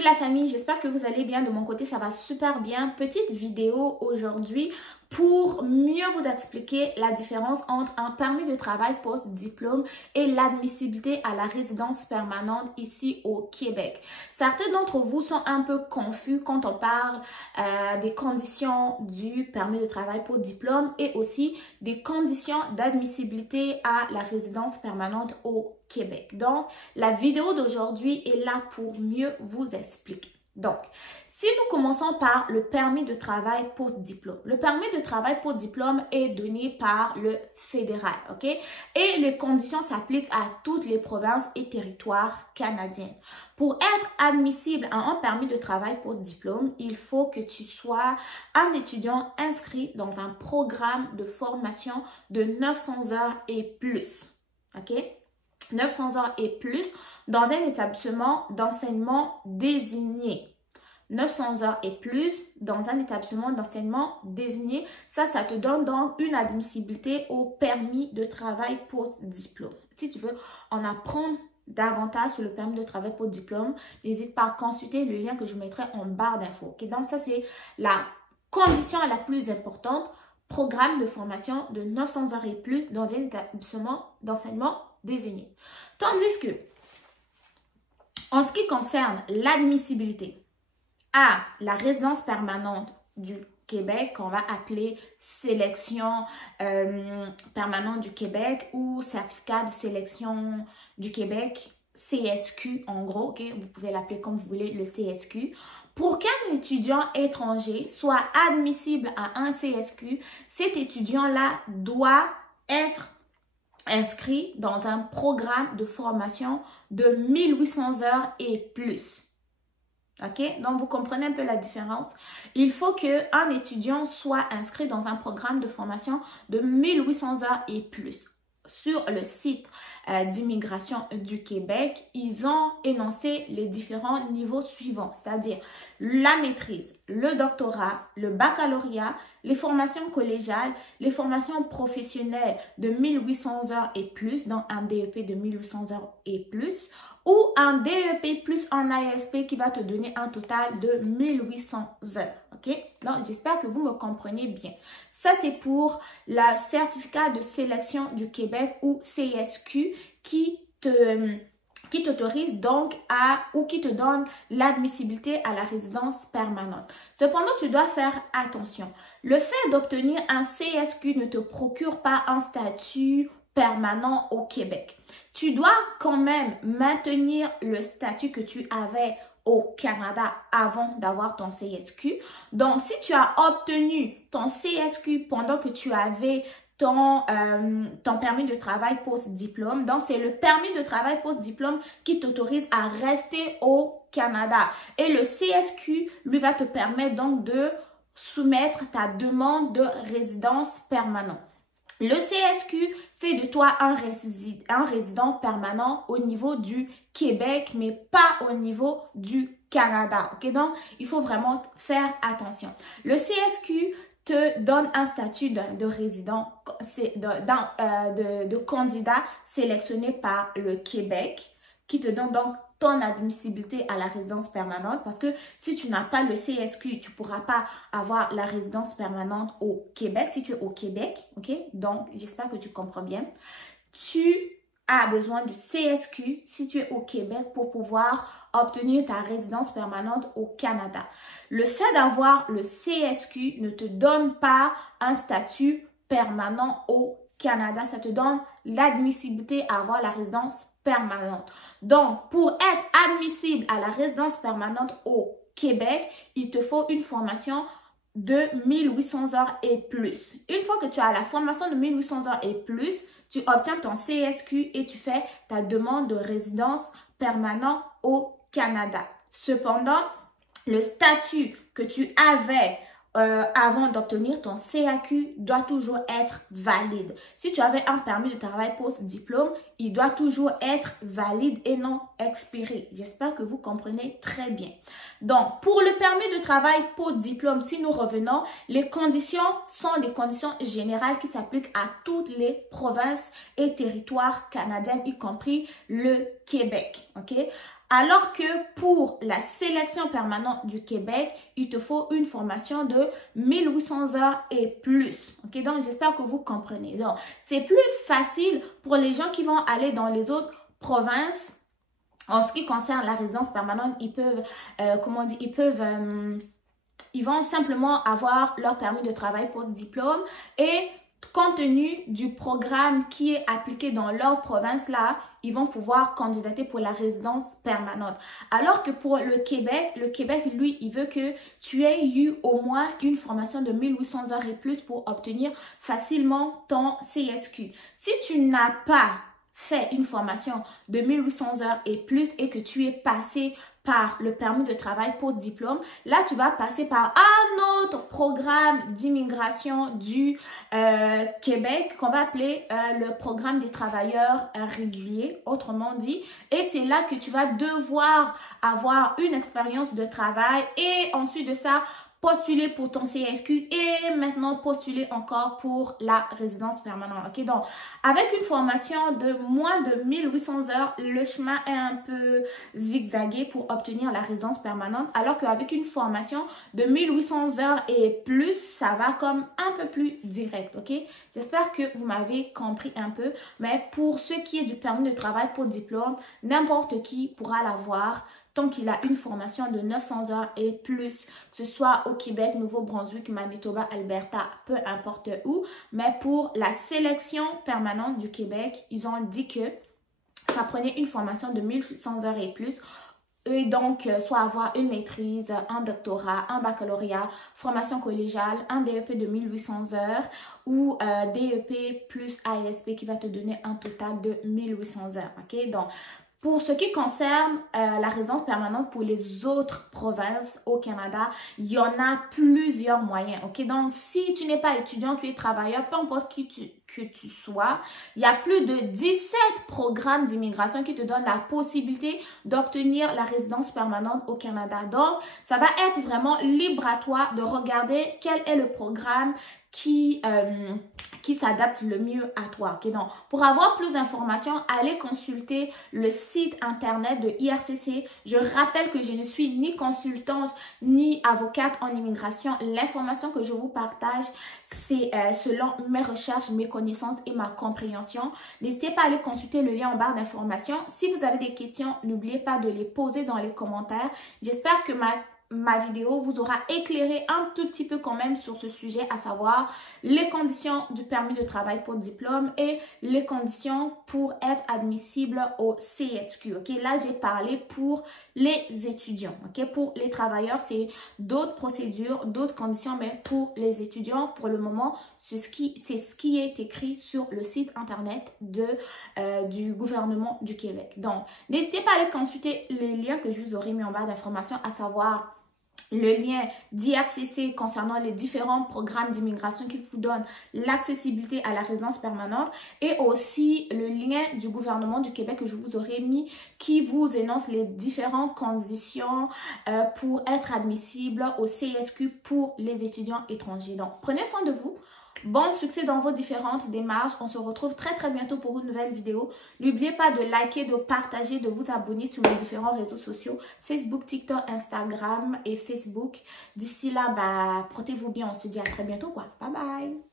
Coucou la famille, j'espère que vous allez bien. De mon côté, ça va super bien. Petite vidéo aujourd'hui pour mieux vous expliquer la différence entre un permis de travail post-diplôme et l'admissibilité à la résidence permanente ici au Québec. Certains d'entre vous sont un peu confus quand on parle des conditions du permis de travail post-diplôme et aussi des conditions d'admissibilité à la résidence permanente au Québec. Donc, la vidéo d'aujourd'hui est là pour mieux vous expliquer. Donc, si nous commençons par le permis de travail post-diplôme. Le permis de travail post-diplôme est donné par le fédéral, ok? Et les conditions s'appliquent à toutes les provinces et territoires canadiens. Pour être admissible à un permis de travail post-diplôme, il faut que tu sois un étudiant inscrit dans un programme de formation de 900 heures et plus, ok? 900 heures et plus dans un établissement d'enseignement désigné. 900 heures et plus dans un établissement d'enseignement désigné. Ça te donne donc une admissibilité au permis de travail post-diplôme. Si tu veux en apprendre davantage sur le permis de travail post-diplôme, n'hésite pas à consulter le lien que je mettrai en barre d'infos. Okay? Donc, ça, c'est la condition la plus importante. Programme de formation de 900 heures et plus dans un établissement d'enseignement désigné. Tandis que, en ce qui concerne l'admissibilité à la résidence permanente du Québec, qu'on va appeler sélection permanente du Québec ou certificat de sélection du Québec, CSQ en gros, ok? Vous pouvez l'appeler comme vous voulez, le CSQ. Pour qu'un étudiant étranger soit admissible à un CSQ, cet étudiant-là doit être inscrit dans un programme de formation de 1800 heures et plus. Ok? Donc, vous comprenez un peu la différence. Il faut qu'un étudiant soit inscrit dans un programme de formation de 1800 heures et plus. Sur le site d'immigration du Québec, ils ont énoncé les différents niveaux suivants, c'est-à-dire la maîtrise, le doctorat, le baccalauréat, les formations collégiales, les formations professionnelles de 1800 heures et plus, donc un DEP de 1800 heures et plus, ou un DEP plus un ASP qui va te donner un total de 1800 heures. Ok? Donc, j'espère que vous me comprenez bien. Ça, c'est pour le certificat de sélection du Québec ou CSQ qui t'autorise donc ou qui te donne l'admissibilité à la résidence permanente. Cependant, tu dois faire attention. Le fait d'obtenir un CSQ ne te procure pas un statut permanent au Québec. Tu dois quand même maintenir le statut que tu avais au Canada avant d'avoir ton CSQ. Donc, si tu as obtenu ton CSQ pendant que tu avais ton permis de travail post-diplôme, donc c'est le permis de travail post-diplôme qui t'autorise à rester au Canada. Et le CSQ, lui, va te permettre donc de soumettre ta demande de résidence permanente. Le CSQ fait de toi un résident permanent au niveau du Québec, mais pas au niveau du Canada. Okay? Donc, il faut vraiment faire attention. Le CSQ te donne un statut de résident, de candidat sélectionné par le Québec, qui te donne donc ton admissibilité à la résidence permanente, parce que si tu n'as pas le CSQ, tu ne pourras pas avoir la résidence permanente au Québec, si tu es au Québec, ok? Donc, j'espère que tu comprends bien. Tu as besoin du CSQ si tu es au Québec pour pouvoir obtenir ta résidence permanente au Canada. Le fait d'avoir le CSQ ne te donne pas un statut permanent au Canada, ça te donne l'admissibilité à avoir la résidence permanente. Donc, pour être admissible à la résidence permanente au Québec, il te faut une formation de 1800 heures et plus. Une fois que tu as la formation de 1800 heures et plus, tu obtiens ton CSQ et tu fais ta demande de résidence permanente au Canada. Cependant, le statut que tu avais avant d'obtenir ton CAQ doit toujours être valide. Si tu avais un permis de travail post-diplôme, il doit toujours être valide et non expiré. J'espère que vous comprenez très bien. Donc, pour le permis de travail post-diplôme, si nous revenons, les conditions sont des conditions générales qui s'appliquent à toutes les provinces et territoires canadiens, y compris le Québec. Ok? Alors que pour la sélection permanente du Québec, il te faut une formation de 1800 heures et plus. Ok, donc j'espère que vous comprenez. Donc, c'est plus facile pour les gens qui vont aller dans les autres provinces. En ce qui concerne la résidence permanente, ils peuvent, ils vont simplement avoir leur permis de travail post-diplôme et compte tenu du programme qui est appliqué dans leur province là, ils vont pouvoir candidater pour la résidence permanente. Alors que pour le Québec, lui, il veut que tu aies eu au moins une formation de 1800 heures et plus pour obtenir facilement ton CSQ. Si tu n'as pas fait une formation de 1800 heures et plus et que tu es passé par le permis de travail post-diplôme, là, tu vas passer par un autre programme d'immigration du Québec qu'on va appeler le programme des travailleurs réguliers, autrement dit. Et c'est là que tu vas devoir avoir une expérience de travail et ensuite de ça, postuler pour ton CSQ et maintenant postuler encore pour la résidence permanente. Ok, donc avec une formation de moins de 1800 heures, le chemin est un peu zigzagué pour obtenir la résidence permanente, alors qu'avec une formation de 1800 heures et plus, ça va comme un peu plus direct. Ok, j'espère que vous m'avez compris un peu, mais pour ce qui est du permis de travail pour diplôme, n'importe qui pourra l'avoir tant qu'il a une formation de 900 heures et plus, que ce soit au Québec, Nouveau-Brunswick, Manitoba, Alberta, peu importe où. Mais pour la sélection permanente du Québec, ils ont dit que ça prenait une formation de 1800 heures et plus. Et donc, soit avoir une maîtrise, un doctorat, un baccalauréat, formation collégiale, un DEP de 1800 heures ou DEP plus ASP qui va te donner un total de 1800 heures. Ok, donc pour ce qui concerne la résidence permanente pour les autres provinces au Canada, il y en a plusieurs moyens. Ok, donc si tu n'es pas étudiant, tu es travailleur, peu importe que tu sois, il y a plus de 17 programmes d'immigration qui te donnent la possibilité d'obtenir la résidence permanente au Canada. Donc, ça va être vraiment libre à toi de regarder quel est le programme qui s'adapte le mieux à toi. Okay? Donc, pour avoir plus d'informations, allez consulter le site internet de IRCC. Je rappelle que je ne suis ni consultante ni avocate en immigration. L'information que je vous partage, c'est selon mes recherches, mes connaissances et ma compréhension. N'hésitez pas à aller consulter le lien en barre d'informations. Si vous avez des questions, n'oubliez pas de les poser dans les commentaires. J'espère que ma vidéo vous aura éclairé un tout petit peu quand même sur ce sujet, à savoir les conditions du permis de travail pour diplôme et les conditions pour être admissible au CSQ. Ok, là j'ai parlé pour les étudiants. Ok, pour les travailleurs c'est d'autres procédures, d'autres conditions, mais pour les étudiants pour le moment c'est ce qui est écrit sur le site internet du gouvernement du Québec. Donc n'hésitez pas à aller consulter les liens que je vous aurai mis en barre d'informations, à savoir le lien d'IRCC concernant les différents programmes d'immigration qui vous donnent l'accessibilité à la résidence permanente et aussi le lien du gouvernement du Québec que je vous aurai mis qui vous énonce les différentes conditions pour être admissible au CSQ pour les étudiants étrangers. Donc, prenez soin de vous. Bon succès dans vos différentes démarches. On se retrouve très bientôt pour une nouvelle vidéo. N'oubliez pas de liker, de partager, de vous abonner sur mes différents réseaux sociaux. Facebook, TikTok, Instagram et Facebook. D'ici là, portez-vous bien. On se dit à très bientôt. Bye bye.